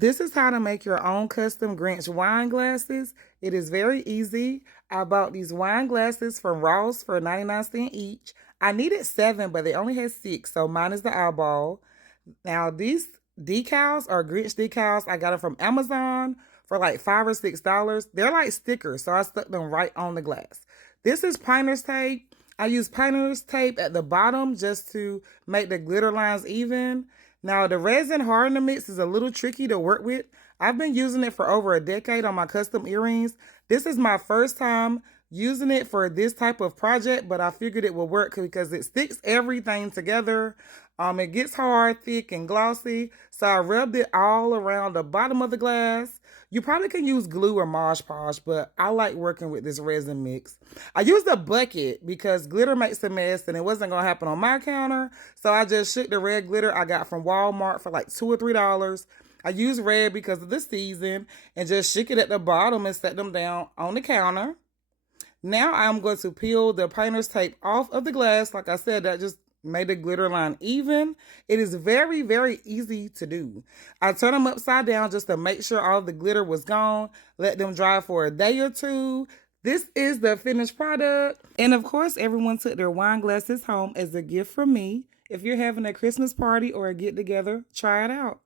This is how to make your own custom Grinch wine glasses. It is very easy. I bought these wine glasses from Ross for 99 cents each. I needed 7, but they only had 6, so mine is the eyeball. Now, these decals are Grinch decals. I got them from Amazon for like $5 or $6. They're like stickers, so I stuck them right on the glass. This is painter's tape. I use painter's tape at the bottom just to make the glitter lines even. Now, the resin hardener mix is a little tricky to work with. I've been using it for over a decade on my custom earrings. This is my first time using it for this type of project, but I figured it would work because it sticks everything together. It gets hard, thick, and glossy. So I rubbed it all around the bottom of the glass. You probably can use glue or Mod Podge, but I like working with this resin mix. I used a bucket because glitter makes a mess and it wasn't going to happen on my counter. So I just shook the red glitter I got from Walmart for like $2 or $3. I used red because of the season and just shook it at the bottom and set them down on the counter. Now I'm going to peel the painter's tape off of the glass. Like I said, that just made the glitter line even. It is very, very easy to do. I turn them upside down just to make sure all the glitter was gone. Let them dry for a day or two. This is the finished product. And of course, everyone took their wine glasses home as a gift from me. If you're having a Christmas party or a get together, try it out.